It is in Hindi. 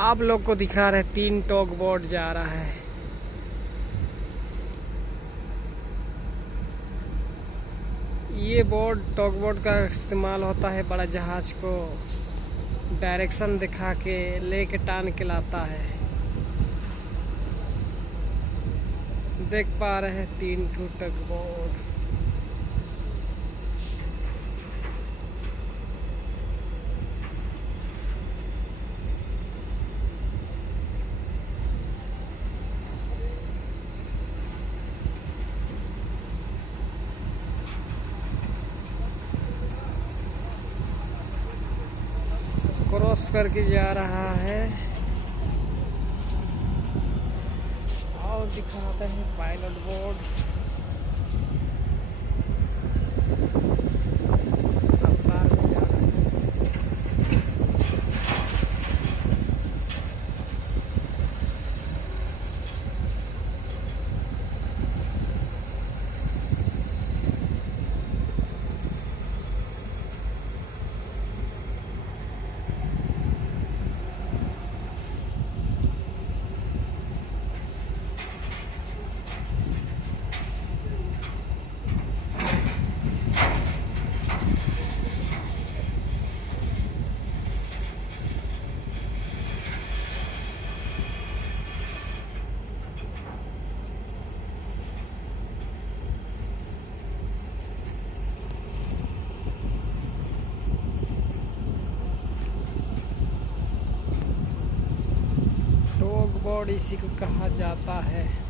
आप लोग को दिखा रहे 3 टॉग बोट जा रहा है। ये बोट टॉग बोट का इस्तेमाल होता है, बड़ा जहाज को डायरेक्शन दिखा के लेके टान के लाता है। देख पा रहे हैं 3 टॉग बोट। क्रॉस करके जा रहा है और दिखाते हैं पायलट बोर्ड। रफ्तार में जा रहा है। टॉग बोट इसी को कहा जाता है।